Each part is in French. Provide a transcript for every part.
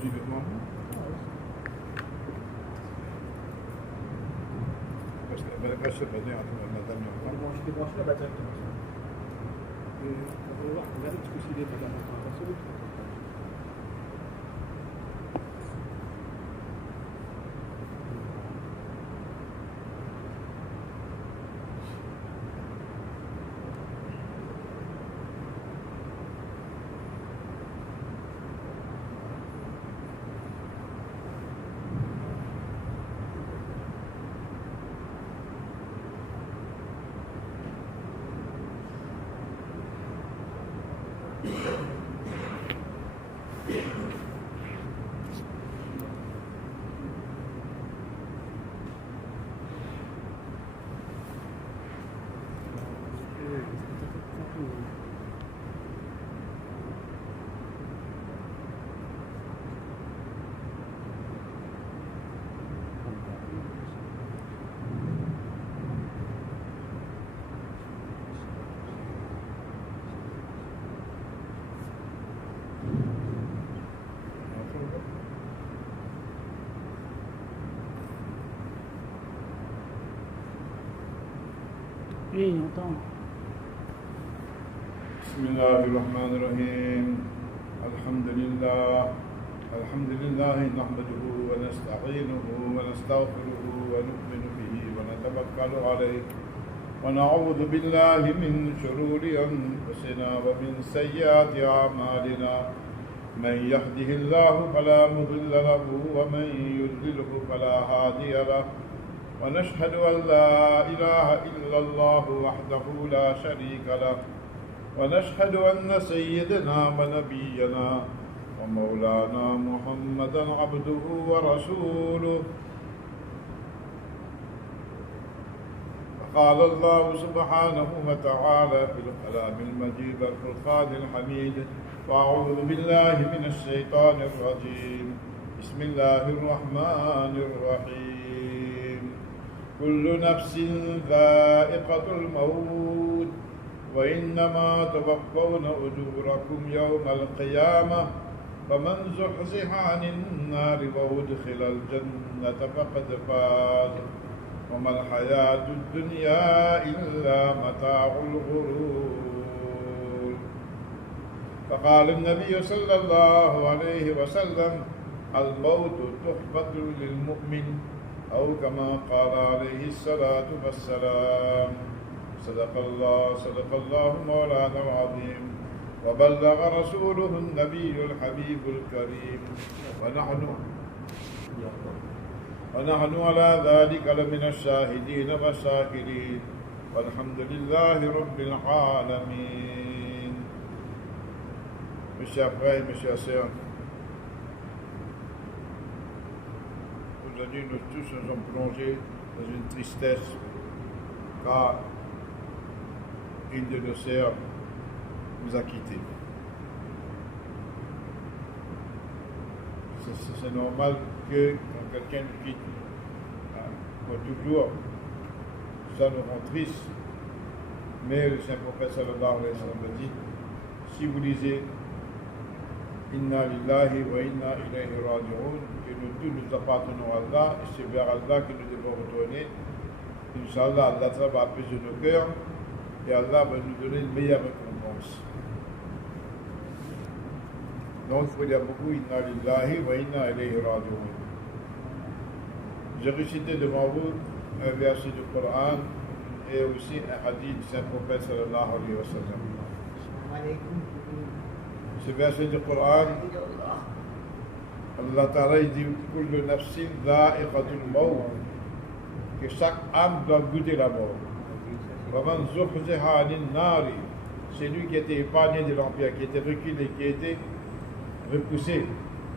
dit devant vous? Parce que je sais pas dire, madame, je t'ai branché là-bas directement. Et on va voir, regardez, parce que s'il est madame, on va passer l'autre. Oui, on entend. بسم الله الرحمن الرحيم الحمد لله نحمده ونستعينه ونستغفره ونؤمن به ونتوكل عليه ونعوذ بالله من شرور أنفسنا ومن سيئات أعمالنا من يهده الله فلا مضل له ومن يضلله فلا هادي له ونشهد أن لا إله إلا الله وحده لا شريك له ونشهد أن سيدنا ونبينا ومولانا محمدا عبده ورسوله قال الله سبحانه وتعالى في الكلام المجيد الفرقان الحميد وأعوذ بالله من الشيطان الرجيم بسم الله الرحمن الرحيم كل نفس ذائقة الموت وإنما توفون أجوركم يوم القيامة فمن زحزح عن النار وأدخل الجنة فقد فاز وما الحياة الدنيا إلا متاع الغرور فقال النبي صلى الله عليه وسلم الموت تحفة للمؤمن أو كما قال عليه الصلاة والسلام صدق الله مولانا العظيم وبلغ رسوله النبي الحبيب الكريم ونحن على ذلك لمن الشاهدين والشاكرين والحمد لله رب العالمين. Mes chers frères, mes chères sœurs, aujourd'hui nous tous nous sommes plongés dans une tristesse car une de nos sœurs nous a quittés. C'est normal que quand quelqu'un nous quitte, comme toujours, ça nous rend triste. Mais le Saint-Prophète sallallahu alayhi wa sallam dit, si vous lisez Inna lillahi wa inna ilayhi raji'un, que nous tous nous appartenons à Allah, et c'est vers Allah que nous devons retourner, Inch'Allah, Allah va apaiser nos cœurs, et Allah va nous donner une meilleure récompense. Donc il faut dire beaucoup Inna lillahi wa inna ilayhi raji'un. J'ai récité devant vous un verset du Coran et aussi un hadith du Saint-Prophète sallallahu alayhi wa sallam. Ce verset du Coran, Allah Ta'ala dit Kullu nafsin dha'iqatul maut, que chaque âme doit goûter la mort. Waman zuhziha anin nari, c'est lui qui était épargné de l'enfer, qui était reculé, qui était repoussé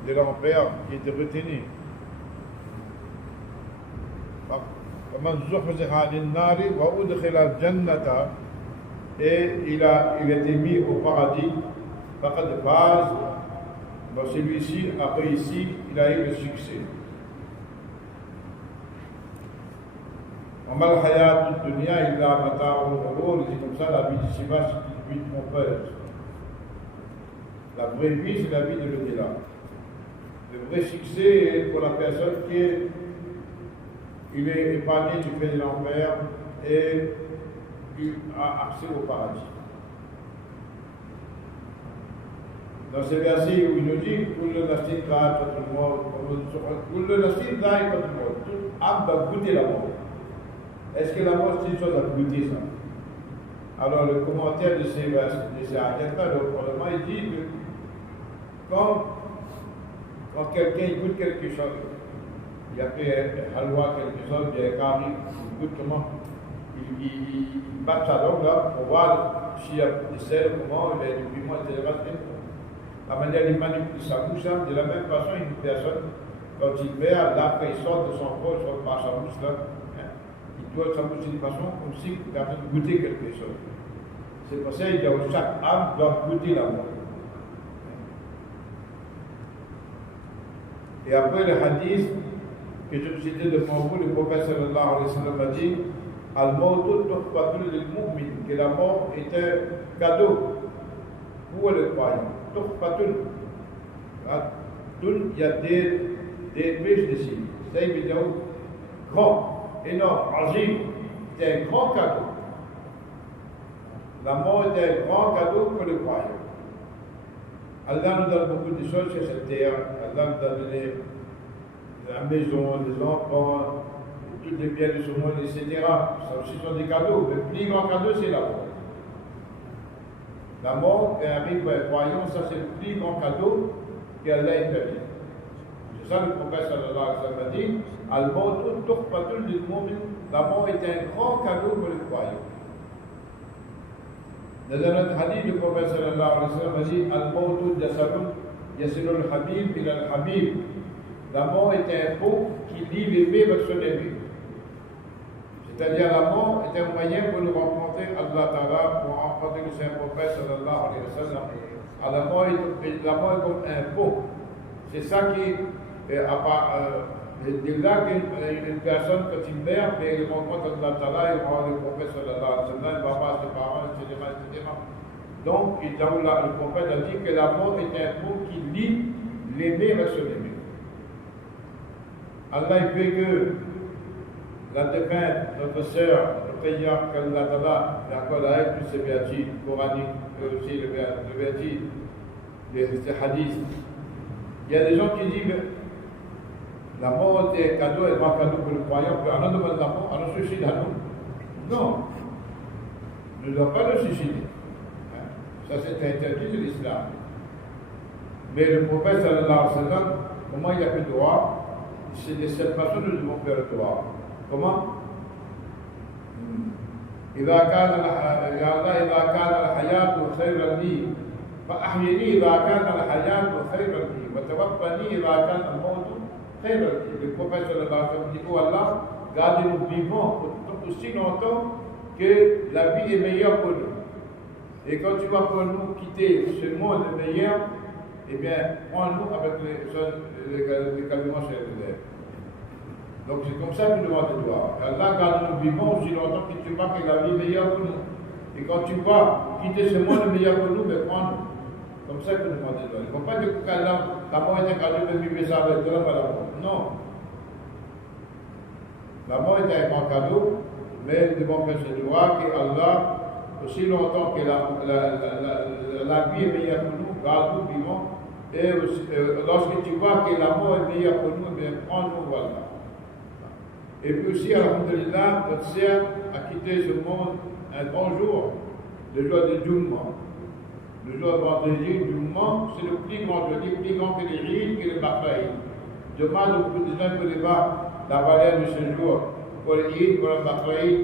de l'enfer, qui était retenu. Waman zuhziha anin nari wa udkhila al-jannata, et il a été mis au paradis. Faqad faz, donc celui-ci a réussi, il a eu le succès. Amal hayat dunya illa mata'ul ghurur, c'est comme ça la vie d'ici-bas, c'est une vie trompeuse. La vraie vie, c'est la vie de l'au-delà. le vrai succès est pour la personne il est épargné du feu de l'enfer et il a accès au paradis. Dans ce verset où il nous dit tout le toute âme va goûter la mort. Est-ce que la mort c'est une chose à goûter ça? Alors le commentaire de ces ayats-là, le Parlement, il dit que quand quelqu'un goûte quelque chose, il a fait un halwa quelque chose, il y a un carré, il goûte comment il bat sa langue là pour voir s'il y a du sel, comment il y a du piment, etc. La manière il manipule sa bouche, de la même façon, une personne, quand il meurt, là, après il sort de son corps, il sort par sa bouche là, il doit sa bouche d'une façon comme si il avait goûté quelque chose. C'est pour ça qu'il y a chaque âme doit goûter la mort. Et après le hadith que je citais de Mawkou, le prophète sallallahu alayhi wa sallam a dit Al-Mawtu tuhfatul lil-mu'min, que la mort est un cadeau pour le croyant. Tuhfatul. Il y a des pêches de signes. C'est une vidéo grand, énorme, azim. C'est un grand cadeau. La mort est un grand cadeau pour le croyant. Allah nous donne beaucoup de choses sur cette terre. Allah nous a donné la maison, les enfants, tous les biens de ce monde, etc. Ça aussi sont des cadeaux. Le plus grand cadeau, c'est la mort. La mort, qui arrive pour un croyant, ça c'est le plus grand cadeau qu'Allah ait fait. C'est ça le prophète sallallahu alayhi wa sallam a dit Al-Mawtu tuhfatul lil-mu'min. La mort est un grand cadeau pour le croyant. Dans un autre hadith, le prophète sallallahu alayhi wa sallam a dit Al-Mawtu jasadun yasilul habib ila al-habib. La mort est un pont qui lie l'aimé avec son aimé. C'est-à-dire la mort est un moyen pour nous rencontrer Allah Ta'ala, pour rencontrer le Saint-Prophète sallallahu alayhi wa sallam. La mort est comme un pont. C'est ça qui de là qu'une personne, quand il meurt, il rencontre Allah Ta'ala, il rencontre le Prophète sallallahu alayhi wa sallam, il va voir ses parents, etc. Donc, le Prophète a dit que la mort est un pont qui lie l'aimé avec son aimé. Allah il fait que la demain, notre sœur, notre prière qu'Allah Ta'ala, et encore là, tous ces versets coraniques, et aussi le verset des hadiths. Il y a des gens qui disent la mort est un cadeau, et pas un cadeau pour le croyant, puis on demande la mort, on se suicide à nous. Non, nous ne devons pas le suicider. Ça c'est interdit de l'islam. Mais le prophète sallallahu alayhi wa sallam, comment il a fait droit? C'est de cette façon que nous devons faire le droit. Comment إذا كان الحياة خيرا لي فأحيني إذا كان الحياة خيرا لي وتوفني إذا كان الموت خيرا لي. Le prophète sallallahu alayhi wa sallam dit oh Allah, gardez-nous vivants aussi longtemps que la vie est meilleure pour nous. Et quand tu vas pour nous quitter ce monde meilleur, eh bien, prends-nous avec les caliments sur les. Donc c'est comme ça que nous devons te voir. Allah garde-nous vivants aussi longtemps que tu vois que la vie est meilleure pour nous. Et quand tu vas quitter ce monde meilleur pour nous, mais prends-nous. Comme ça que nous devons te voir. Il ne faut pas dire que la mort est un cadeau de vivre ça avec toi, pas la mort. Non. La mort est un grand cadeau, mais nous devons faire ce droit que Allah, aussi longtemps que la vie est meilleure pour nous, garde-nous vivants. Et lorsque tu vois que la mort est meilleure pour nous, bien prends-nous, voilà. Et puis aussi, alhamdulillah, notre sœur a quitté ce monde un grand jour, le jour de Jumma. Le jour de vendredi, Jumma, c'est le plus grand jeudi, plus grand que les rides, que les Bakraïd. Jumma, beaucoup de gens connaissent pas la valeur de ce jour. Pour les rides, pour les Bakraïd,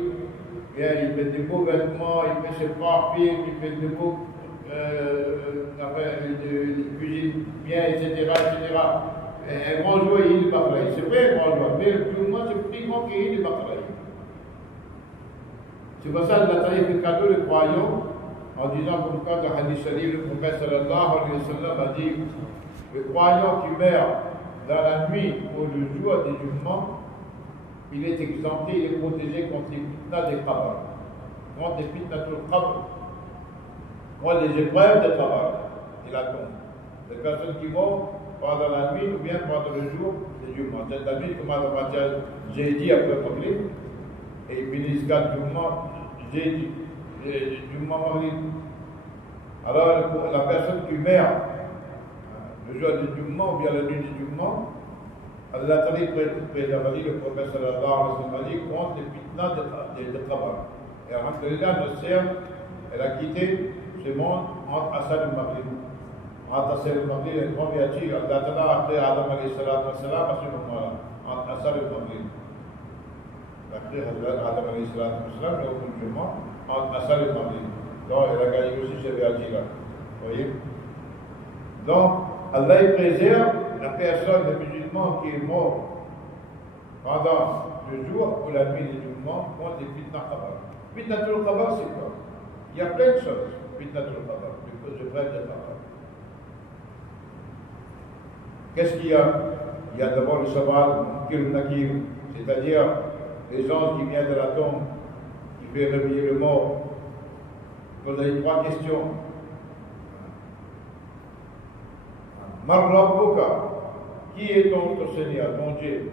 il met des beaux vêtements, il met ses parfums, il met des beaux cuisine bien, etc. Un grand jour, il est Bakraïd. C'est vrai, un grand jour, mais Jumma, c'est plus grand qu'il est Bakraïd. C'est pour ça que Allah fait cadeau le croyant en disant comme quand dans Hadith Sharif, le prophète sallallahu alayhi wa sallam a dit le croyant qui meurt dans la nuit ou le jour du jugement, il est exempté, il est protégé contre les fitnas des qabr, contre les fitnas du qabr, contre les épreuves de qabr et la tombe. Les personnes qui vont pendant la nuit ou bien pendant le jour du Jumma. C'est la nuit, comme j'ai dit après le Maghrib, et puis jusqu'à Jumma, j'ai dit Jumma Maghrib. Alors, la personne qui meurt le jour du Jumma ou bien la nuit du Jumma, Allah Ta'ala préserve le prophète sallallahu alayhi wa sallam dit contre les fitnas de travail. Et alhamdulillah, notre sœur, elle a quitté ce monde entre Assad et Maghrib. Entre Assad et Maghrib, elle est convertie. Allah Ta'ala a créé Adam alayhi salam à ce moment-là, entre Assad et Maghrib. Elle a créé Adam alayhi salam, mais au bout du moment, entre Assad et Maghrib. Donc, elle a gagné aussi ce verdict-là. Vous voyez? Donc, Allah préserve la personne, le musulman qui est mort pendant le jour ou la nuit du musulman contre les fitna khabar. Fitna tul khabar, c'est quoi? Il y a plein de choses. Fitna tul khabar, je prends de khabar. Qu'est-ce qu'il y a? Il y a d'abord le sabar, Munkir Nakir, c'est-à-dire les anges qui viennent de la tombe, qui fait réveiller le mort. Vous avez 3 questions. Mar Rabbuka, qui est ton Seigneur, ton Dieu?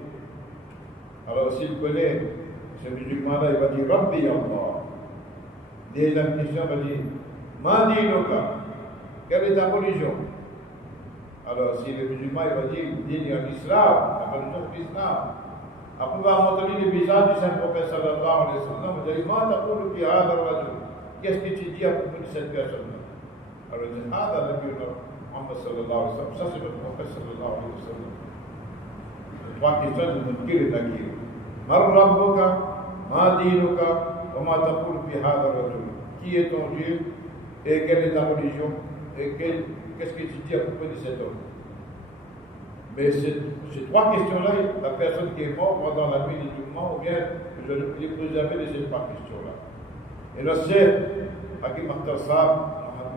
Alors s'il connaît ce musulman-là, il va dire Rabbi Allah. Deuxième question, il va dire Ma dinuka, quelle est ta religion? Alors si le musulman il va dire digne en islam, après le nom d'islam. Après il va montrer le visage du Saint-Prophète sallallahu alayhi wa sallam, il va dire Ma taqulu fi hadha ar-rajul. Qu'est-ce que tu dis à propos de cette personne-là? Alors il dit Hadha nabiyuna Muhammad sallallahu alayhi wa sallam. Ça c'est le prophète sallallahu alayhi wa sallam. Les 3 questions de Munkir et Nakir. Mar Rabbuka, Ma dinuka, wa ma taqulu fi hadha ar-rajul. Qui est ton Dieu et quelle est ta religion et qu'est-ce que tu dis à propos de cet homme? Mais ces 3 questions-là, la personne qui est morte pendant la nuit du Jumma, ou bien je l'ai préservé de ces 3 questions-là. Et le chef, Hakim Akhtar Saab,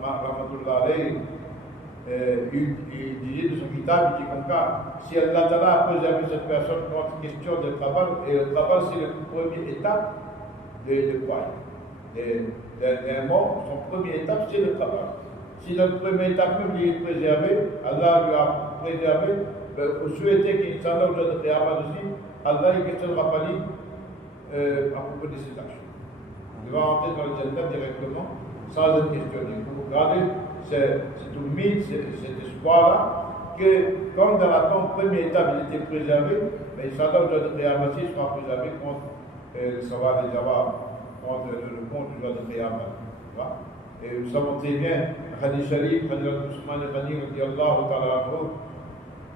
Rahmatullah alayhi, il disait de son kitab, il dit comme ça, si Allah Ta'ala a préservé cette personne contre question de travail, et le travail c'est la première étape de quoi? D'un mort, son première étape c'est le travail. Si notre première étape même lui est préservée, Allah lui a préservé, il faut souhaiter qu'Inch'Allah, au jour de Qiyamah aussi, Allah ne questionnera pas lui à propos de ses actions. Il va entrer dans le Jannah directement sans être questionné. Vous regardez, c'est tout le mythe, cet espoir-là, que comme dans la tombe, première étape, il était préservé, mais Inch'Allah, au jour de Qiyamah aussi, il sera préservé contre le savoir des Arabes, contre le compte du jour de Qiyamah. Et nous savons très bien, Hadith Sharif, Hadith Ousmane Ghani,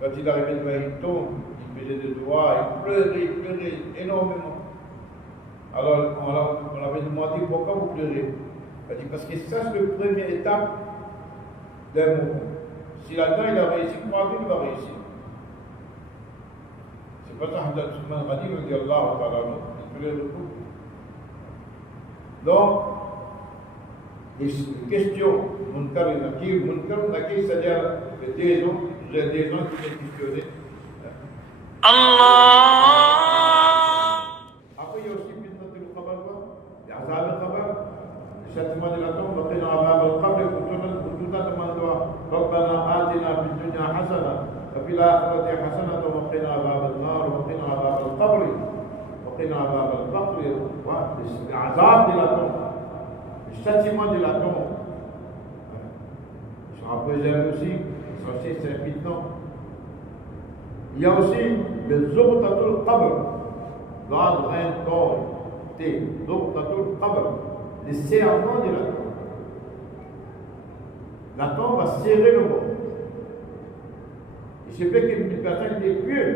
quand il arrivait devant une tombe, il faisait des doigts, il pleurait énormément. Alors on avait demandé pourquoi vous pleurez. Il a dit parce que ça c'est la première étape d'un mouvement. Si là-dedans il a réussi, crois il va réussir. C'est pas ça, Hadith Ousmane Ghani, il pleurait beaucoup. Donc, les questions, Munkar et Nakir, c'est-à-dire des gens qui viennent questionner. Allah. Après, il y a aussi Fitnat al-Khabar, il y a Azab al-Khabar, le châtiment de la tombe, Waqina Azab al-Qabr, pour tout le monde doit Rabbana atina fid dunya hasana, wa fil akhirati hasana, wa qina azab al-nar, wa qina azab al-qabr, wa qina azab al-faqr, wa l'azab de la tombe. Le châtiment de la tombe. Ils sont préservés aussi, ils sont aussi servitants. Il y a aussi le Zurtatul Qabr, Dad, Rin, Tor, T, Zurtatul Qabr, les serments de la tombe. La tombe va serrer le mort. Il se fait qu'une personne est pieux,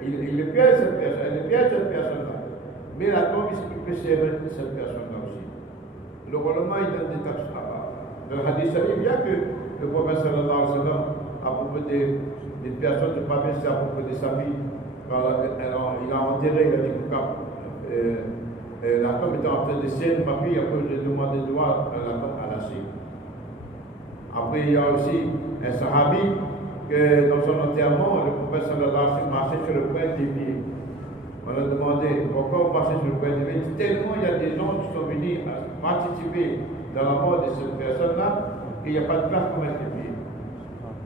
il est pieux cette personne, elle est pieux cette personne-là. Mais la tombe, il peut serrer cette personne-là aussi. Le gouvernement, il donne des tâches là-bas. Dans le hadith, il y a que le prophète sallallahu alayhi wa sallam, à propos des personnes de famille, c'est à propos de sa vie, quand il a enterré, il a dit que la tombe était en train de serrer ma fille, après j'ai demandé de voir la tombe à lâcher. Après, il y a aussi un sahabi que dans son enterrement, le prophète sallallahu alayhi wa sallam marchait sur le point des pieds. On a demandé pourquoi vous marchez sur le point des pieds. Tellement il y a des gens qui sont venus participer dans la mort de cette personne-là qu'il n'y a pas de place pour mettre les pieds.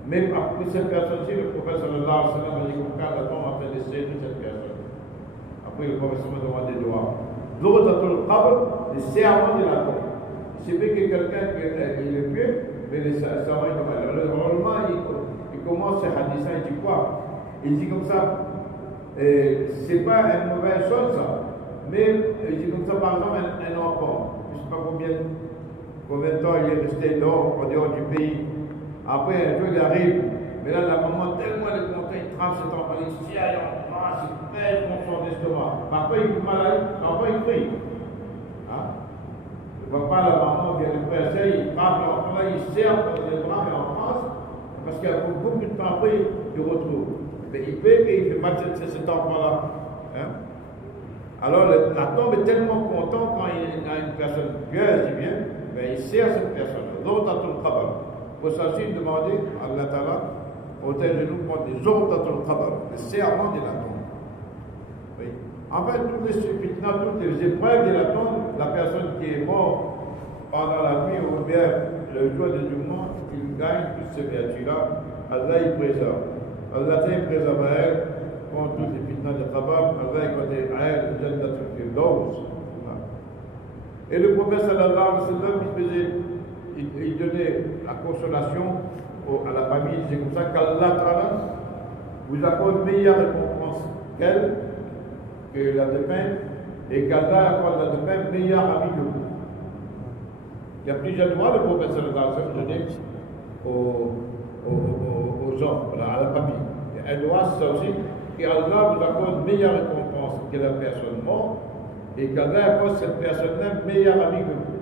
Mais après cette personne-ci, le prophète sallallahu alayhi wa sallam a dit qu'aucun d'attendre en train d'essayer de cette personne. Après, le prophète sallallahu alayhi wa sallam a demandé droit. Zourdatul qabr, le serment de la tombe. C'est vrai que quelqu'un qui est pieux, mais le serment est mal. Normalement, il commence ce hadith, il dit quoi? Il dit comme ça, c'est pas une mauvaise chose ça, mais il dit comme ça par exemple un enfant, je ne sais pas combien de temps il est resté dehors, en dehors du pays. Après un jour il arrive, mais là la maman tellement elle est contente, il trempe cet enfant, il se tient, il embrasse, il pèse dans son estomac. Après il est malade, l'enfant il crie. Hein? Le papa, la maman vient le presser, il frappe l'enfant là, il serre dans les bras et en France, parce qu'il y a beaucoup de temps après, il retrouve. Mais il peut et il fait mal cet enfant-là. Hein? Alors la tombe est tellement content quand il y a une personne pieuse, il vient, ben, il sert cette personne. L'autre à tout le travail. Pour ça aussi demander à Allah Ta'ala, auquel de nous prendre des autres à tout le travail, le serment de la tombe. Oui. En fait, toutes les épreuves de la tombe, la personne qui est morte pendant la nuit ou bien le jour de jugement, il gagne toutes ces vertus-là, Allah il préserve. Allah préserve à elle contre toutes les fitnas de travail, Allah connaît à elle le Jannat al-Firdaus. Et le prophète sallallahu alayhi wa sallam, il donnait la consolation à la famille, c'est comme ça qu'Allah vous accorde meilleure récompense qu'elle, que la dépeinte, et qu'Allah accorde la dépeinte meilleure ami que vous. Il y a plusieurs droits, le prophète sallallahu alayhi wa sallam donnait aux gens, à la famille. Elle doit ça aussi, qu'Allah vous accorde meilleure récompense que la personne morte, et qu'Allah accorde cette personne-là meilleure amie que vous.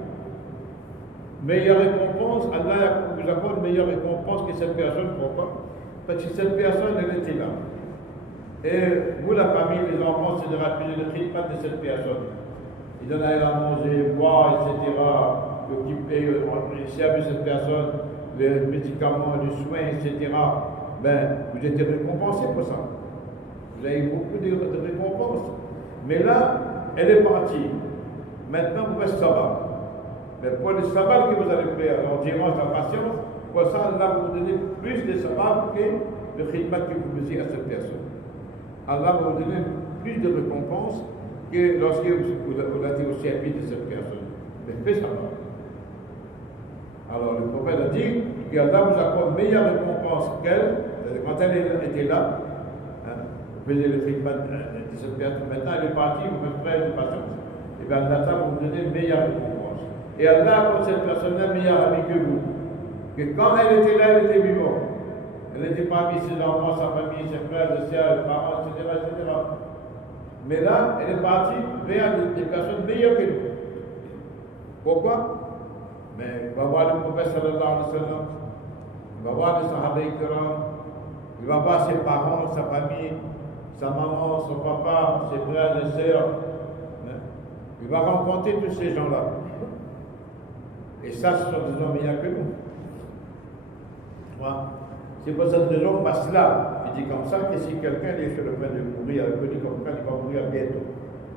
Meilleure récompense, Allah vous accorde meilleure récompense que cette personne. Pourquoi? Parce que cette personne, elle était là. Et vous, la famille, les enfants, c'est de rappeler le khidmat de cette personne. Ils donnent à elle à manger, boire, etc. Ils servent cette personne, les médicaments, les soins, etc. Ben, vous êtes récompensé pour ça. Vous avez beaucoup de récompenses. Mais là, elle est partie. Maintenant, vous faites sabbat. Mais pour le sabbat que vous allez faire, l'endurance, la patience, pour ça, Allah va vous donner plus de sabbat que le khidmat que vous faisiez à cette personne. Allah va vous donner plus de récompenses que lorsque vous êtes au service de cette personne. Mais faites sabbat. Alors le prophète a dit qu'Allah vous accorde meilleure récompense qu'elle, quand elle était là, hein, vous faisiez le khidmat de cette personne. Maintenant elle est partie, vous faites preuve de patience. Et bien Allah va vous donner meilleure récompense. Et Allah accorde cette personne-là meilleure amie que vous. Que quand elle était là, elle était vivante. Elle était parmi ses enfants, sa famille, ses frères, ses sœurs, ses parents, etc., etc. Mais là, elle est partie vers des personnes meilleures que nous. Pourquoi? Mais il va voir le prophète sallallahu alayhi wa sallam, il va voir les sahaba ikram, il va voir ses parents, sa famille, sa maman, son papa, ses frères et sœurs. Il va rencontrer tous ces gens-là. Et ça, ce sont des gens meilleurs que nous. Voilà. C'est pour cette raison, Masla, il dit comme ça que si quelqu'un est sur le point de mourir, il dit comme ça, il va mourir bientôt.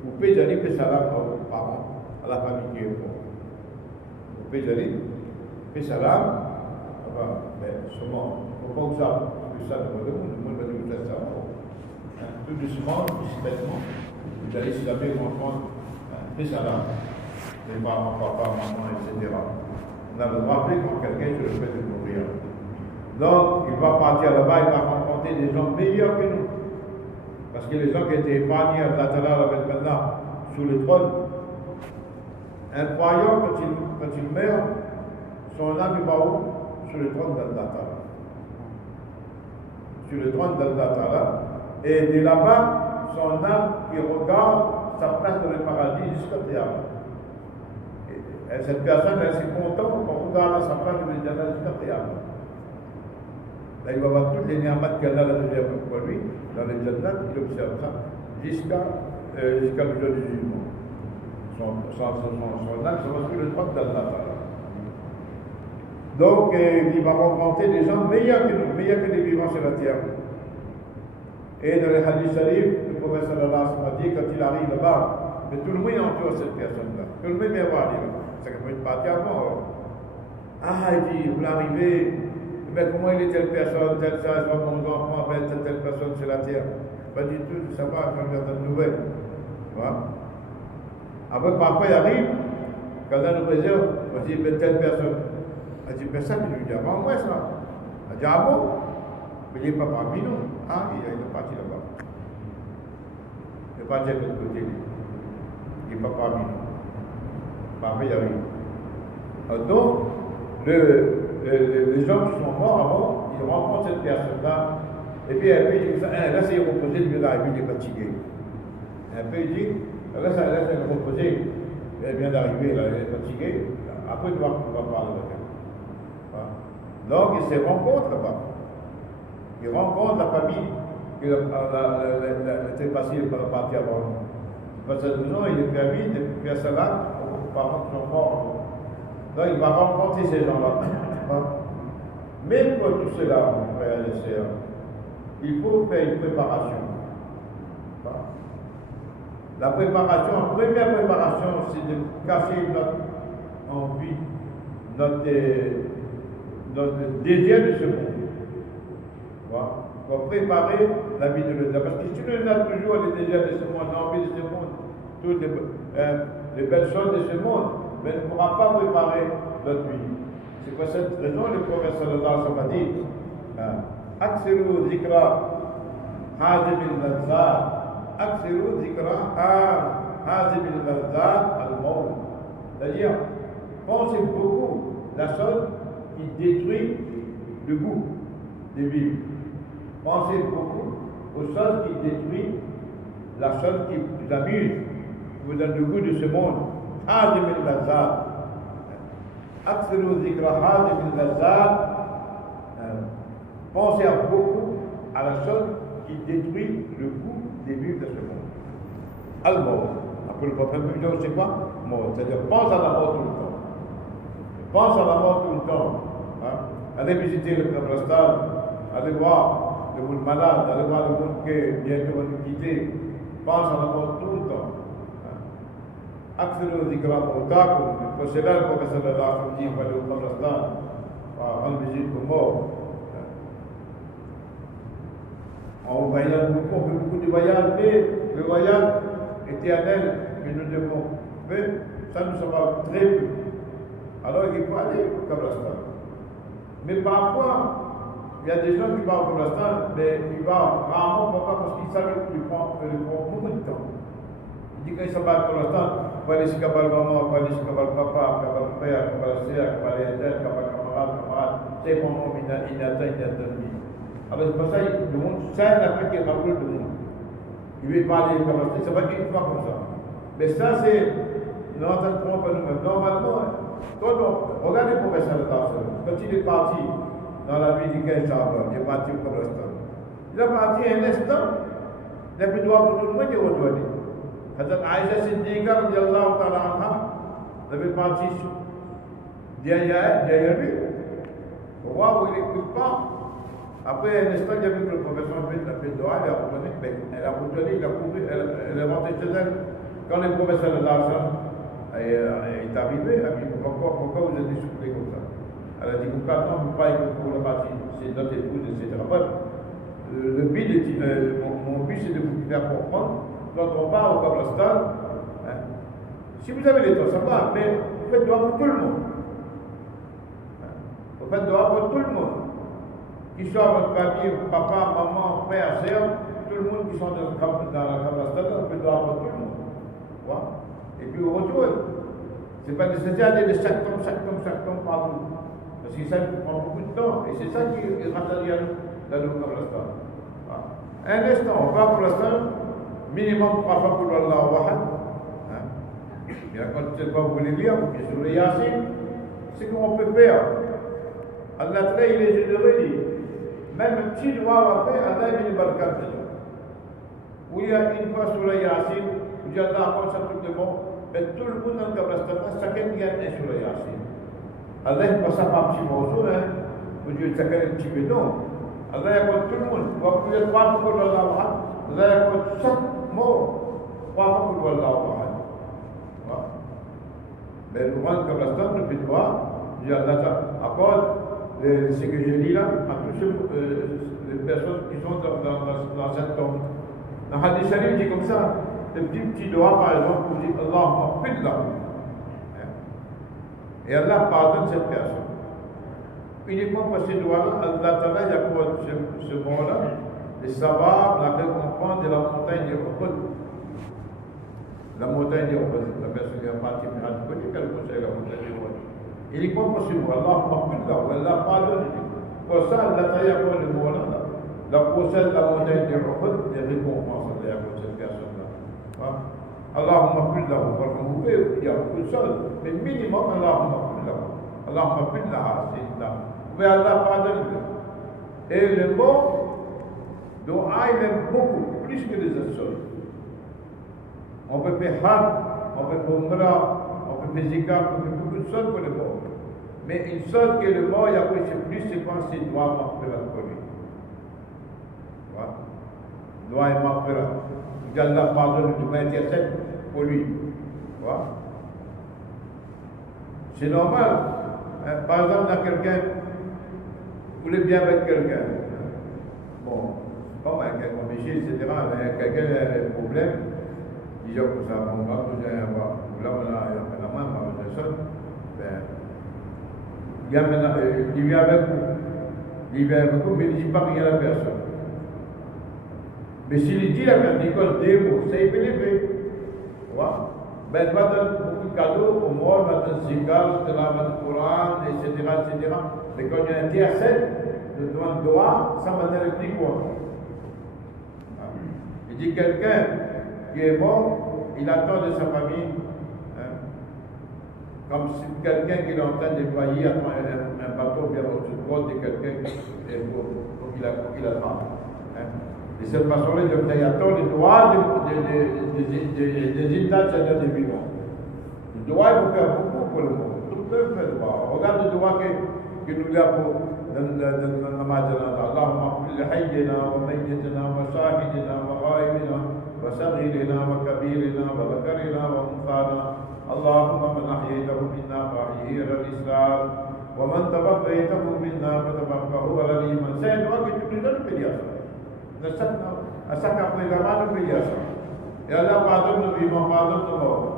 Vous pouvez donner que salam à vos parents, à la famille qui est morte. Vous pouvez donner que salam, mais seulement, il ne faut pas que ça devant le monde va dire que ça va. Tout doucement, discrètement, vous allez saluer l'enfant, que salam. Les parents, papa, maman, etc. On a le droit de rappeler quand quelqu'un est sur le fait de mourir. Donc, il va partir là-bas, il va rencontrer des gens meilleurs que nous. Parce que les gens qui étaient épargnés à Allah maintenant sous le trône, un croyant, quand il meurt, son âme va où? Sur le trône d'Allah. Sur le trône d'Allah. Et de là-bas, son âme qui regarde sa place dans le paradis jusqu'à Qiyamah. Et cette personne, elle est contente qu'on regarde sa place dans le Jannah jusqu'à Qiyamah. Là, il va voir toutes les ni'amat qu'Allah a réservées pour lui dans le Jannah, il observe ça jusqu'à le jour du jugement. Son âme sera sur le trône d'Allah. Donc, il va rencontrer des gens meilleurs que nous, meilleurs que les vivants sur la terre. Et dans les hadiths sharif, le prophète sallallahu alayhi wa sallam a dit, quand il arrive là-bas, mais tout le monde entoure cette personne-là. Tout le monde vient voir, ça peut être parti avant. Ah, il dit, vous l'arrivez, mais comment il est telle personne, telle ça, je vois mon enfant, telle personne sur la terre. Pas du tout, ça va, je regarde une nouvelle. Tu vois? Après, parfois, il arrive, quand on nous réserve, on dit, mais telle personne. Elle dit, mais ça, il lui dit, avant moi, ça. Elle dit, ah bon? Mais il n'est pas parmi nous. Ah, il est parti là-bas. Il est parti de l'autre côté. Il n'est pas parmi nous. Parfois, il arrive. Donc, les gens qui sont morts avant, ils rencontrent cette personne-là, et puis elle dit, là, c'est reposé, il vient d'arriver, il est fatigué. Et puis il dit, là, c'est reposé, elle vient d'arriver, elle est fatiguée. Après, tu vas parler avec elle. Voilà. Donc, ils se rencontrent là-bas. Ils rencontrent la famille qui était passée par la partie avant nous. Parce que nous, il est permis de faire cela, par contre, ils sont morts. Donc, il va rencontrer ces gens-là. Mais pour tout cela, mon frère et sœurs, il faut faire une préparation. La préparation, la première préparation, c'est de cacher notre envie, notre désir de ce monde. Voilà. Pour préparer la vie de l'autre. Parce que si on a toujours les désirs de ce monde, l'envie de ce monde, toutes les belles choses de ce monde, mais on ne pourra pas préparer notre vie. C'est pour cette raison que le prophète sallallahu alayhi wa sallam a dit Aksiru zikra hazibil lazzat. Aksiru zikra hazibil lazzat al-maut. C'est-à-dire, pensez beaucoup la chose qui détruit le goût de vivre. Pensez beaucoup aux choses qui détruisent la chose qui vous amuse, qui vous donne le goût de ce monde. Hazibil lazzat. Aksiru zikra hazibil lazzat. Pensez beaucoup à la chose qui détruit le goût des vivres de ce monde. Al-Maut. Après le prophète, c'est quoi? Mort. C'est-à-dire, pense à la mort tout le temps. Pense à la mort tout le temps. Hein? Allez visiter le Kabristan, allez voir le monde malade, allez voir le monde qui bientôt va nous quitter. Pense à la mort tout le temps. Aksiru zikra mautakum. Pour cela, le prophète sallallahu alayhi wa sallam dit, on va aller au Kabristan, rendre visite aux morts. On voyage beaucoup, on fait beaucoup de voyages, mais le voyage éternel que nous devons faire, ça nous sera très peu. Alors il faut aller au Kabristan. Mais parfois, il y a des gens qui vont au Kabristan, mais ils vont rarement, pourquoi? Parce qu'ils savent qu'ils prennent beaucoup de temps. Il dit quand ils sont pas au Kabristan, il faut aller chez Kabal maman, il faut aller chez Kabal papa, Kabal père, Kabal sœur, Kabal éternel, Kabal camarade, c'est vraiment inatteint. Alors c'est pour ça que le monde, ça n'a pas qui rappelle le monde. Il veut parler comme ça, c'est pas une fois comme ça. Mais ça, c'est notre trompe à nous-mêmes. Normalement, regardez le professeur de Barcelone. Quand il est parti dans la vie du 15 Charbon, il est parti au Kabristan. Il est parti un instant, il a plus droit pour tout le monde, il est retourné. Hazrat Aïcha Siddiqa, radiallahu ta'ala anha, il est parti derrière lui. Pour voir où il n'écoute pas. Après un instant, il y a vu que le professeur a fait droit, elle a retourné, mais elle a retourné, il a couru, elle est rentrée chez elle. Quand le professeur de l'argent est arrivé, elle a dit pourquoi vous êtes essoufflé comme ça? Elle a dit pourquoi vous croyez que pour la partie, c'est notre épouse, etc. Le but, mon but, c'est de vous faire comprendre, quand on part au Kabristan, si vous avez les temps, ça va, mais vous faites droit pour tout le monde. Vous faites droit pour tout le monde. Qui soit votre famille, papa, maman, frère, sœur, tout le monde qui sont dans la Kabristan, on peut droit pour tout le monde. Voilà. Et puis au retour, c'est pas nécessaire d'aller de chaque tombe partout. Parce que ça prend beaucoup de temps. Et c'est ça qui est rattaché à nous dans le Kabristan. Voilà. Un instant, on va pour l'instant, minimum 3 fois pour Allah Wahad. Et quand vous voulez lire, vous dites sur le Yasin, c'est qu'on peut faire. Allah il est généreux, même un petit doigt va faire, Allah il est barkat. Où il y a une fois sur le Yasin, où il y a Allah comme ça tout le monde, mais tout le monde dans le Kabristan, chacun y a un sur le Yasin. Allah il passe par petit morceau, vous dites chacun un petit peu, non. Allah il compte tout le monde. Vous pouvez 3 fois pour Allah, Allah il compte chaque mot, 3 fois pour Allah. Mais le roi de Kabristan, le fait droit, dit Allah accorde ce que je lis là, à tous les personnes qui sont dans cette tombe. Dans Hadith Sharif, il dit comme ça, le petit doigt par exemple, vous dites Allahumma qbillah. Et Allah pardonne cette personne. Uniquement par ces doigts-là, Allah Ta'ala, il y a quoi ce mot-là, le savoir, la récompense de la montagne de Uhud. La montagne de Uhud, la personne qui a parti, vous connaissez quel conseil la montagne de Uhud? Uniquement pour ce mot, Allahumma qbillah, ou Allah pardonne. Pour ça, Allah Ta'ala, il y a quoi le mot-là, la procède de la montagne de Uhud, des récompenses, il y a quoi cette personne-là. Allahumma qbillah, vous pouvez, il y a beaucoup de choses, mais minimum, Allahumma qbillah. Allahumma qbillah, c'est là. Mais Allah pardonne. Et le mot dua, il aime beaucoup, plus que les autres choses. On peut faire hajj, on peut faire umrah, on peut faire zikar, on peut faire beaucoup de choses pour le mot. Mais une chose que le mot, il apprécie plus, c'est quand c'est dua maghfirah pour lui. Voilà. Dua et maghfirah. Allah pardonne, du mal intercède pour lui. Voilà. C'est normal. Par exemple, dans quelqu'un, vous voulez bien avec quelqu'un. Bon, pas mal, quelqu'un méchant, etc. Mais quelqu'un a un problème, il dit que ça, bon, là, on a la main, on a personne. Il vient avec vous. Il vient avec vous, mais il ne dit pas rien à la personne. Mais s'il dit la personne, il cause des mots, ça il peut les faire. Voilà. Ben, il va donner beaucoup de cadeaux au monde, il va donner zikar, il va donner le Coran, etc. Mais quand il y a un intercède, le demande droit, ça va donner le petit quoi. Il dit quelqu'un qui est mort, il attend de sa famille, comme si quelqu'un qui est en train de noyer attend un bateau bien au-dessus de côte de quelqu'un qui est mort, donc il attend. De cette façon-là, il attend le droit des états, c'est-à-dire des vivants. Le droit, il faut faire beaucoup pour le monde. Tout le monde fait le droit. Regarde le droit que nous avons dans le namaz de Allah. Allahumma qul hayyina wa mayyitina wa shahidina wa ghaibina wa saghirina wa kabirina wa dhakarina wa unthana. Allahumma man ahyaytahu minna fa ahyihi ala al-islam wa man tawaffaytahu minna fa tawaffahu ala al-iman. C'est un droit que tu nous donnes, Pédias. À chaque après-midi, nous payons ça. Et Allah pardonne nos vivants, pardonne nos morts.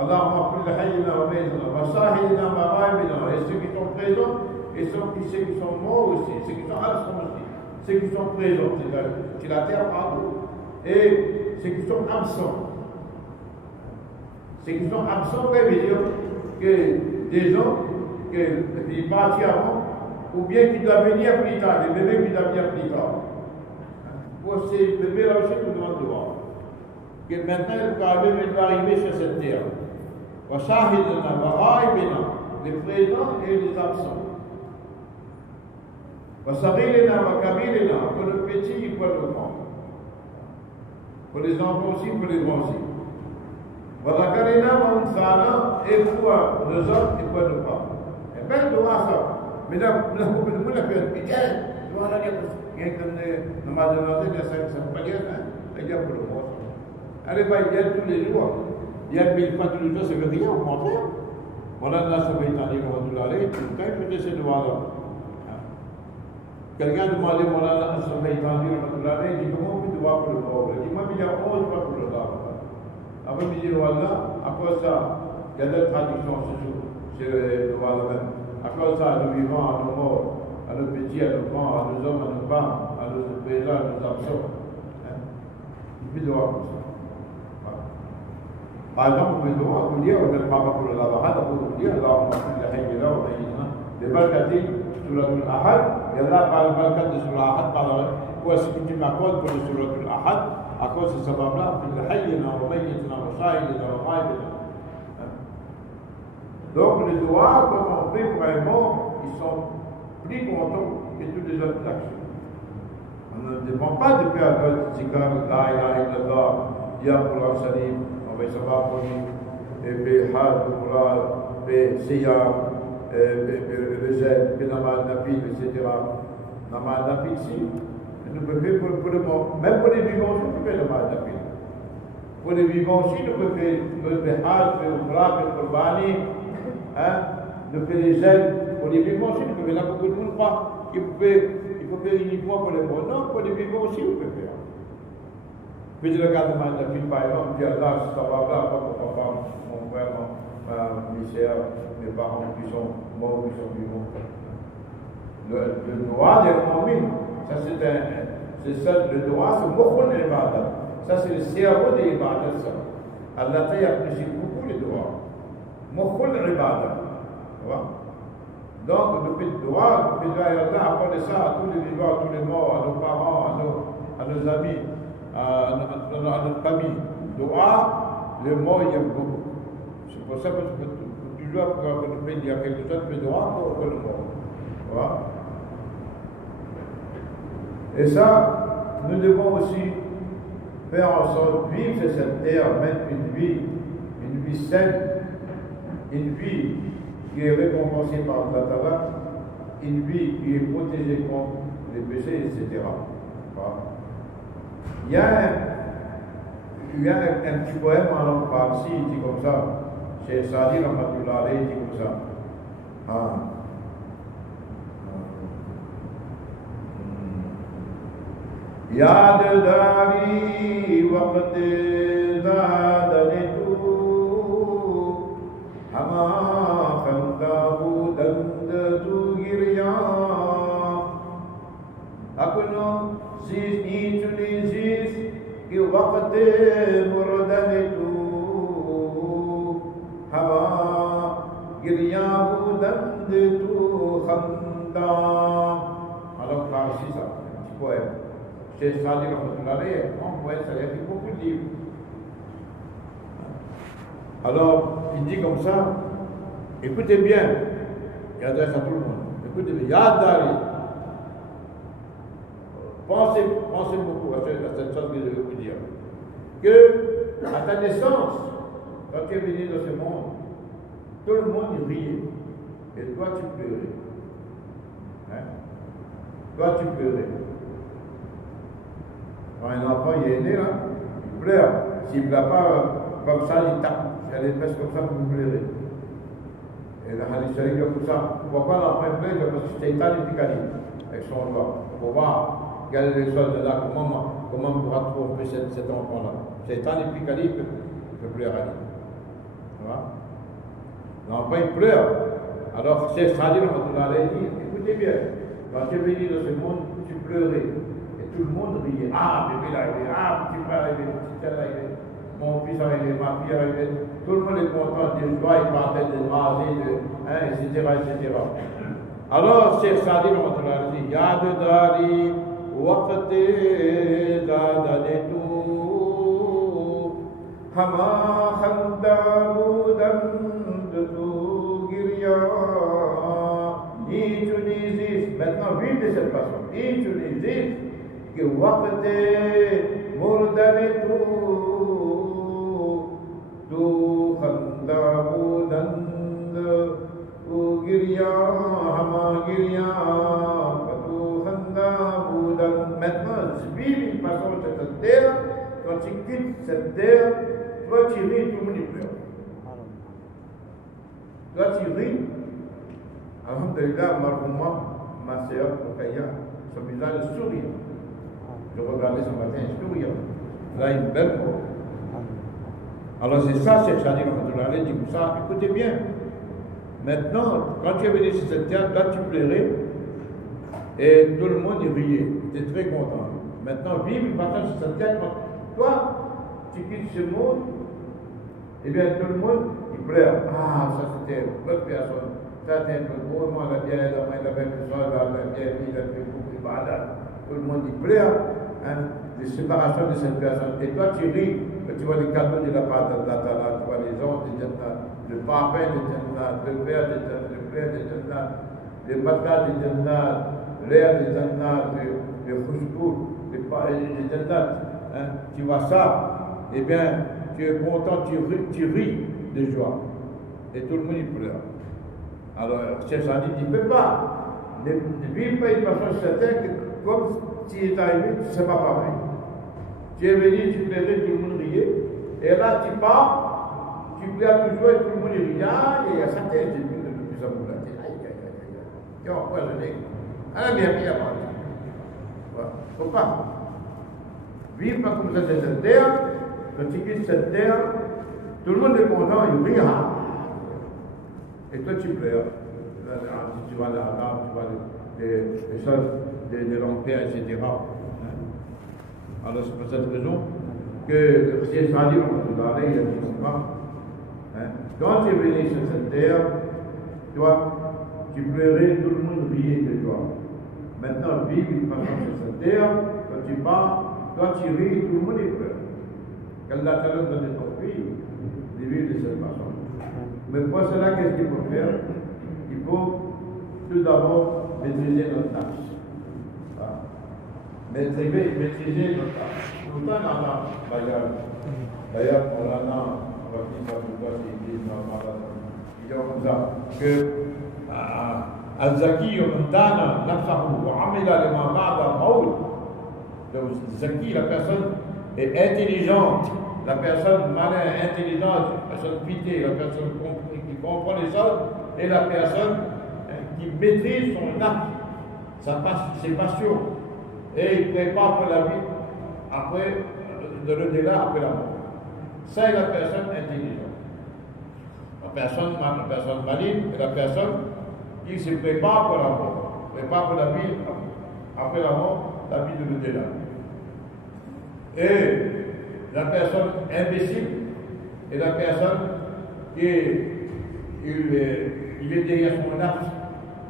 Allahumma qul hayyina wa mayyitina wa shahidina wa ghaibina. Et ceux qui sont présents, et ceux qui sont morts aussi, ceux qui sont absents aussi, ceux qui sont présents, c'est la terre pardon. Et ceux qui sont absents. Ceux qui sont absents, veut dire que des gens qui partent avant, ou bien qui doivent venir plus tard, des bébés qui doivent venir plus tard. Pour ces bébés-là aussi, nous demandons de voir. Que maintenant, le Kaaba doit arriver sur cette terre. Les présents et les absents. Pour le petit et pour le grand. Pour les enfants aussi, pour les grands aussi. Et pour les hommes et pour les femmes. Et bien, on doit ça. Mais là, vous pouvez faire un petit. Il y a comme le namaz de l'année, ça ne peut pas dire, il y a pour le monde. Allez, il y a tous les jours. Il y a 1000 fois tous les jours, ça veut rien, au contraire. Voilà, là, ça va être en livre de l'arrêt, tout le temps, il peut essayer de voir là. Quelqu'un demandait, voilà, ça va être en livre de l'arrêt, il dit, comment on peut voir pour le monde? Il dit, moi, il y a 11 fois pour le monde. Après, il dit, voilà, à cause de ça, il y a des traductions sur le voir même. À cause de ça, nous vivons à nos morts. À nos petits, à nos grands, à nos hommes, à nos femmes, à nos présents, à nos absents. Il peut devoir comme ça. Voilà. Par exemple, on peut devoir vous dire, on ne parle pas pour le lavahad, on peut vous dire, Allahumma qul hayyina wa mayyitina, les barakati, suratul ahad, et Allah parle barakat de suratul ahad, pour ce que tu m'accordes pour le suratul ahad, à cause de ce sabab-là, qul hayyina wa mayyitina wa shahidina wa ghaibina. Donc, les doigts, quand on fait vraiment, ils sont plus contents que toutes les autres actions. On ne dépend pas de faire le zikar, la ilaha illallah, ya Quran Salim, on va savoir pour nous, et puis hajj, Quran, puis siyam, le zèle, puis namaz nafil, etc. Namaz nafil, si, nous pouvons faire pour le monde, même pour les vivants aussi, nous pouvons faire namaz nafil. Pour les vivants aussi, nous pouvons faire hajj, puis Quran, puis Qurbani, nous faisons les zèles, pour les vivants aussi, il y en a beaucoup de monde croient qu'il faut faire uniquement pour les morts. Non, pour les vivants aussi, on peut faire. Puis le cas de ma fille, par exemple, dit Allah, ça va là, pas mon papa, mon frère, mes sœurs, mes parents qui sont morts, qui sont vivants. Le droit des mu'min, ça c'est ça, le droit, c'est beaucoup d'ibadat. Ça c'est le cerveau des ibadats, ça. Allah apprécie beaucoup les droits. Beaucoup d'ibadat. Tu vois? Donc, le fait de droit, le fait de Allah apporte ça à tous les vivants, à tous les morts, à nos parents, à nos amis, à notre famille. Droit, le mort, il y a beaucoup. C'est pour ça que tu dois, quand tu fais dire quelque chose, tu fais droit pour le mort. Tu vois? Et ça, nous devons aussi faire en sorte de vivre sur cette terre, mettre une vie saine, une vie qui est récompensée par Allah, une vie qui est protégée contre les péchés, etc. Voilà. Il y a un petit poème en langue farsi, il dit comme ça, chez Sadi Rahmatullah, il dit comme ça. याद दारी वक्त ज़ादने तू हमा खंदा बुदंद तू गिरिया अकुनो ज़ीज़ नीचुली ज़ीज़ कि वक्त मुर्दने तू हमा गिरिया बुदंद तू खंदा alors farsi ça petit poème. Chez Sadi Rahmatullah, en poète, ça a écrit beaucoup de livres. Alors, il dit comme ça, écoutez bien, il adresse à tout le monde, écoutez bien, Yadari, pensez beaucoup à cette chose que je vais vous dire, que à ta naissance, quand tu es venu dans ce monde, tout le monde riait, et toi tu pleurais. Hein? Toi tu pleurais. Quand un enfant il est né, là, il pleure. S'il ne pleure pas comme ça, il tape. Il a les fesses comme ça pour vous pleurer. Et le hadith sharif dit comme ça. Pourquoi l'enfant pleure? Parce que Shaitan est piqué avec son doigt. Pour voir quelle est les choses de là, comment on pourra tromper cet enfant-là. Shaitan est piqué, il peut pleurer. Tu vois? L'enfant il pleure. Alors, c'est Sadi Rahmatullah, il dit, écoutez bien, quand tu es venu dans ce monde, tu pleurais. Tout le monde riait. Ah, bébé est arrivé, ah, petit frère est arrivé, petit frère est arrivé, mon fils est arrivé, ma fille est arrivée. Tout le monde est content, des joies, il partait des rasés, etc. Alors, Cheikh Sadi Rahmatullah dit, Yad Dari, Waqti Zadanetu, Hama Khandabu Damdatu Girya, et Tunisie, maintenant vive de cette façon, et Tunisie, que वक्त मुर्दने तू खंदा बुदंद तू गिरिया हमा गिरिया तू खंदा बुदंद. Maintenant, vive une façon de cette terre. Quand tu quittes cette terre, toi tu ris, tout le monde y pleure. Toi tu ris. Alhamdulillah, ma sœur, son visage sourit. Je regardais ce matin, souriant. Là, une belle mort. Alors c'est ça, Cheikh Sadi Rahmatullah dit comme ça, écoutez bien. Maintenant, quand tu es venu sur cette terre, là tu pleurais, et tout le monde y riait, tu étais très content. Maintenant, vive une façon sur cette terre, quand toi, tu quittes ce monde, eh bien tout le monde, il pleure. Ah, ça c'était une bonne personne. Ça c'était un peu beau, moi la bien, il avait fait ça, la bien, il a fait beaucoup de balades. Tout le monde y pleure. De séparation de cette personne. Et toi, tu ris, tu vois les cadeaux de la part d'Allah, tu vois les gens de Jannah, le parfum de Jannah, le verre de Jannah, le matin de Jannah, l'air de Jannah, le khusbou, de Jannah. Tu vois ça, eh bien, tu es content, tu ris de joie. Et tout le monde y pleure. Alors, Cheikh Sadi dit, ne peux pas. Ne vis pas une façon certaine comme tu es arrivé, ce n'est pas pareil. Tu es venu, tu pleurais, tout le monde riait. Et là, tu pars, tu pleures toujours et tout le monde rit. Ah, il y a certains qui disent de plus en plus là. Ils ont empoisonné. Elle a bien pris avant. Voilà. Faut pas. Vivre pas comme ça de cette terre, quand tu quittes cette terre, tout le monde est content, il rit. Et toi tu pleures. Tu vois l'arabe, tu vois les choses, des l'enfer, etc. Alors c'est pour cette raison que le Christ Sadi, il a dit quand tu es venu sur cette terre, toi, tu pleurais, tout le monde riait de toi. Maintenant, vive une façon sur cette terre, quand tu pars, toi tu ris, tout le monde est pleure. Qu'Allah t'a donné ton pays, de vivre de cette façon. Mais pour cela, qu'est-ce qu'il faut faire? Il faut tout d'abord maîtriser notre tâche. Maîtriser notre tâche. Tout le temps, on a d'ailleurs, on a il dit comme ça que Al-Zaki Yomantana Nafsahu wa Amila lima ba'da Maoul. Zaki, la personne est intelligente, la personne malin, intelligente, la personne pitée, la personne qui comprend les choses, et la personne qui maîtrise son âme, ses passions, et il prépare pour la vie après, de l'au-delà, après la mort. Ça est la personne intelligente. La personne maligne est la personne qui se prépare pour la mort, prépare pour la vie après la mort, la vie de l'au-delà. Et la personne imbécile est la personne qui il est derrière son âme.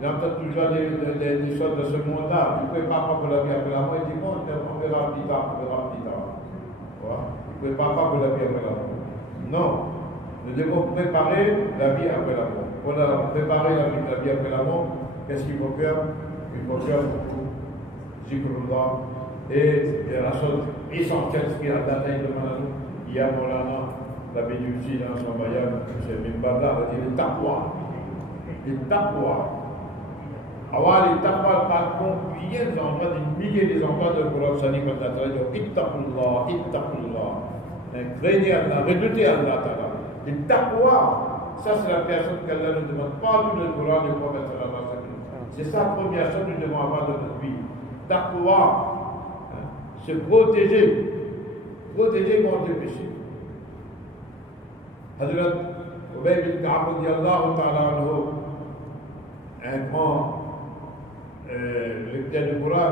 Il entend toujours des choses de ce monde-là. Il ne prépare pas pour la vie après la mort. Il dit bon, on verra plus tard, Voilà. Il ne prépare pas pour la vie après la mort. Non. Nous devons préparer la vie après la mort. Pour préparer la vie après la mort, qu'est-ce qu'il faut faire? Il faut faire beaucoup. Zikrullah. Et la chose essentielle, ce qu'il a d'atteindre devant nous, il y a Molana, la bénédiction dans son voyage, c'est Mimbada, il dit le taqwa. Le taqwa. Alors, les taqwa, par combien d'endroits, des milliers d'endroits de Coran Sani, quand on a dit Ittaqullah. Craignez Allah, redoutez Allah. Le taqwa, ça c'est la personne qu'Allah nous demande, pas tout le Coran du prophète sallallahu alayhi wa sallam. C'est ça la première chose que nous devons avoir dans notre vie. Taqwa. Se protéger contre le péché. Hazrat Ubay bin Ka'ab radiyallahu ta'ala anhu, un grand lecteur du Coran,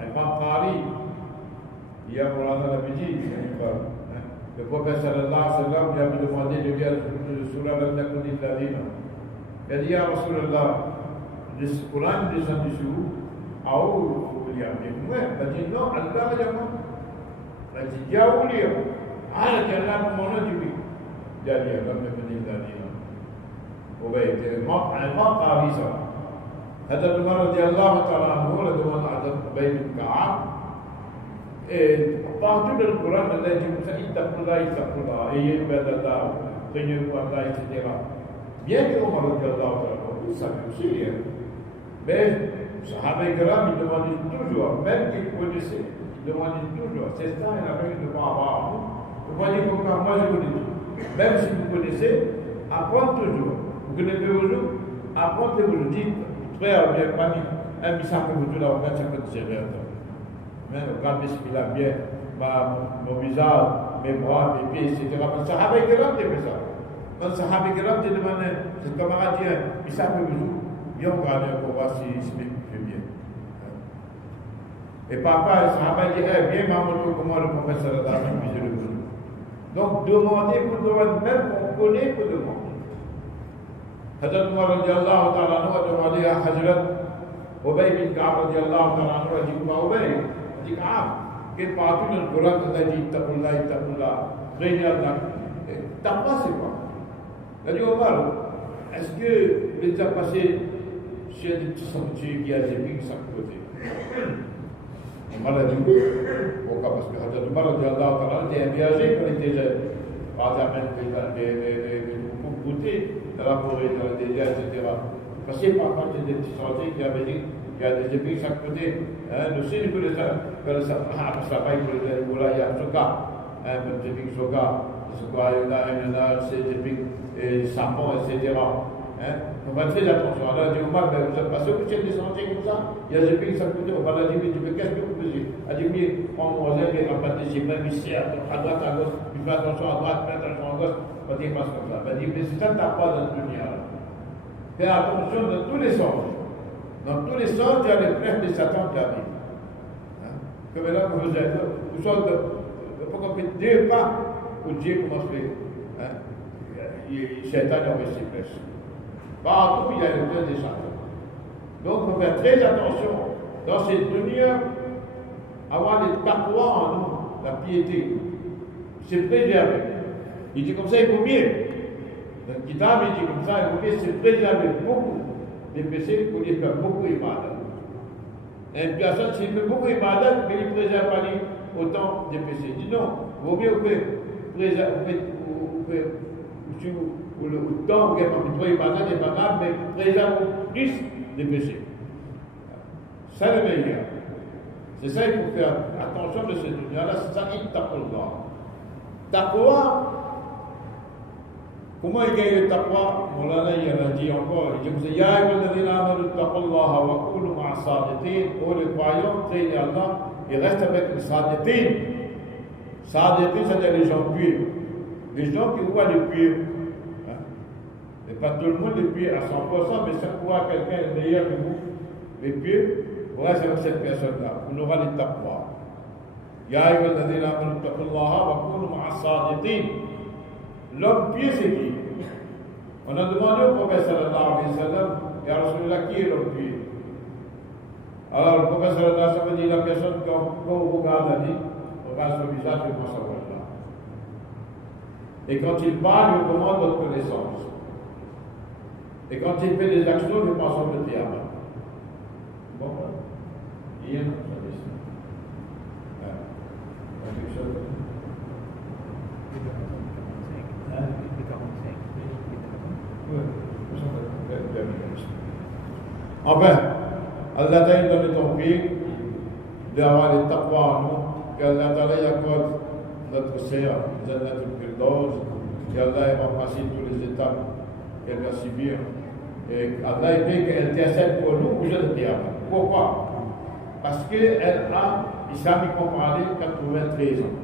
un grand qari, il y a Moulana Nabiji, le prophète sallallahu alayhi wa sallam lui avait demandé de lire le surah al-Nakuni al-Ladina. Il a dit, Ya Rasulallah, le Coran est descendu sur vous, à où il y a il dit non, Allah a dit non. Il dit, ya ouliya. Ah, il Allah pour mon nom du oui. Il a dit, Allah me venait d'Adina. Oui, c'est un grand qari ça. Hadad Umar radiallahu ta'ala anhu, la demande à Hadad Ubay bin Ka'ab. Et partout dans le Coran, Allah dit comme ça, ittaqullah, ayez peur d'Allah, craignez-vous Allah, etc. Bien que Umar radiallahu ta'ala anhu, il savait aussi lire. Mais Sahaba Ikram, ils demandaient toujours, même qu'ils connaissaient, ils demandaient toujours. C'est ça, il y en avait qui devaient avoir. Vous voyez pourquoi moi je connais tout. Même si vous connaissez, apprenez toujours. Vous connaissez aujourd'hui, apprenez aujourd'hui. Frère, bien, parmi un missage que vous donnez, on va faire ça comme c'est vrai. Mais regardez ce qu'il a bien, mon visage, mes bras, mes pieds, etc. Sahaba Ikram, ils fait ça. Quand Sahaba Ikram te demandait, ce camarade dit, missage que vous donnez. Viens regarder pour voir si fait bien. Et papa, le Sahaba dit, viens m'amener comment le prophète sallallahu alayhi wa sallam visait le genou. Donc demandez pour demander, même qu'on connaît pour demander. Hazrat Umar radiallahu ta'ala anhu a demandé à Hazrat Ubay bin Ka'ab radiallahu ta'ala anhu, a dit, comment Ubay? A dit, Ka'ab, que partout dans le Coran, on a dit, ittaqullah, craignez Allah. Taqwa c'est quoi? Il a dit, Omar, est-ce que les a passés chez des petits sentiers qui a des pics chaque côté? Omar a dit pourquoi? Parce que Hazrat Umar était un viager quand il était jeune. Par exemple, des goûter dans la forêt, dans le désert, etc. Passé par des petits sentiers qui avaient dit qu'il y a des pics chaque côté. Nous aussi, nous connaissons ça. Parce que là, il y a des pics Soka, il y a des pics sapons, etc. Hein? On va très attention. Alors, on dit, Omar, ben, vous êtes passé au des sentiers comme ça. Il y a des pays qui s'accoutent. On va leur dire, mais qu'est-ce que vous faisiez? Elle dit, mais prends mon voisin, mais rabattre ses mains, ici, à droite, à gauche, puis fais attention à droite, fais attention à gauche. On va dire, passe comme ça. Elle dit, mais c'est ça que t'as pas dans le dunya. Fais attention dans tous les sens. Dans tous les sens, il y a les flèches de Satan qui arrivent. Hein? Que maintenant, vous êtes, vous sortez de pas qu'on fait 2 pas où Dieu commence à faire. Hein? Satan a envoyé ses flèches. Partout, il y a le plein des Satan. Donc, il faut faire très attention dans cette dunya, avoir les taqwa en nous, la piété. C'est préservé. Il dit comme ça, il faut mieux. Dans le kitab, il dit comme ça, il faut mieux, c'est préserver beaucoup des péchés pour les faire beaucoup d'ibadat. Et une personne, s'il fait beaucoup d'ibadat, mais il ne préserve pas autant des péchés. Il dit non, il vaut mieux préserver, pour le temps où il y a pas de ibadat, n'est pas grave, mais préserve plus des péchés. C'est le meilleur. C'est ça qu'il faut faire attention de ce dunya-là, c'est ça, ittaqullah. Taqwa, comment il gagne le taqwa? Moulana, il a dit encore, il dit, Ya ayyuhalladhina amanu ittaqullaha wa kunu ma'a sadiqin. Oh, les croyants, craignez Allah et reste avec les sadiqin. Sadiqin, c'est-à-dire les gens purs. Les gens qui voient les purs. Et pas tout le monde est pur à 100%, mais si on voit quelqu'un est meilleur que vous, les pieux, voilà, c'est cette personne-là. On aura les taqwa. Ya ayyuhalladhina amanu ittaqullaha wa kunu ma'a sadiqin. L'homme pieux, c'est qui? On a demandé au prophète sallallahu alayhi wa sallam, Ya Rasulullah, qui est l'homme pieux? Alors le prophète sallallahu alayhi wa sallam dit, la personne, quand on regarde, elle dit, on regarde son visage, je pense à Allah. Et quand il parle, il demande votre connaissance. Et quand il fait des actions, il pense au Qiyamah. Bon, il y a une chose. Quelque chose. Enfin, Allah t'a donné ton prix d'avoir les taqwa en nous, qu'Allah t'a accorde notre sœur, Jannatul Firdaus, qu'Allah va passer toutes les étapes qu'elle va subir. Et Allah dit qu'elle intercède pour nous au jour de Qiyamah. Pourquoi? Parce qu'elle a, islamiquement parlé, 93 ans.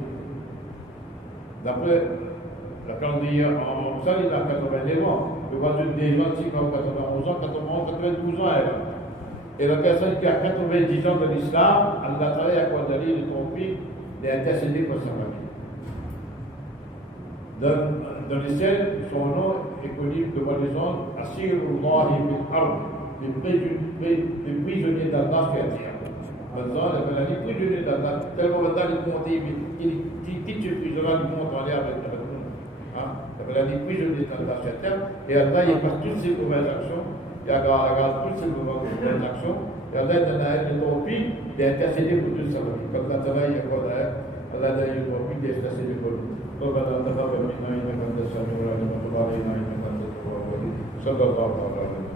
D'après la calendrier en ça, il a 89 ans. Le voisin des gens, c'est comme 91 ans, 91, 92 ans, elle. Et la personne qui a 90 ans de l'islam, Allah travaille à quoi d'aller de tromper et intercéder pour sa famille. Dans les scènes, son nom est connu devant les hommes, Asirullahi bil ard, les prisonniers d'Allah sur la terre. Maintenant, elle a dit prisonniers d'Allah, tellement maintenant il monte, il quitte ce prisonnier, il monte en l'air avec le monde. Elle a dit prisonniers d'Allah sur la terre, et Allah il passe toutes ces mauvaises actions, il regarde toutes ces mauvaises actions, et Allah donne à elle le tawfiq d'intercéder pour tout ça. Comme la travail, Allah donne le tawfiq d'intercéder pour nous. ربنا تقبل منا انك انت السميع العليم وتب علينا انك انت التواب الرحيم صلى الله عليه وسلم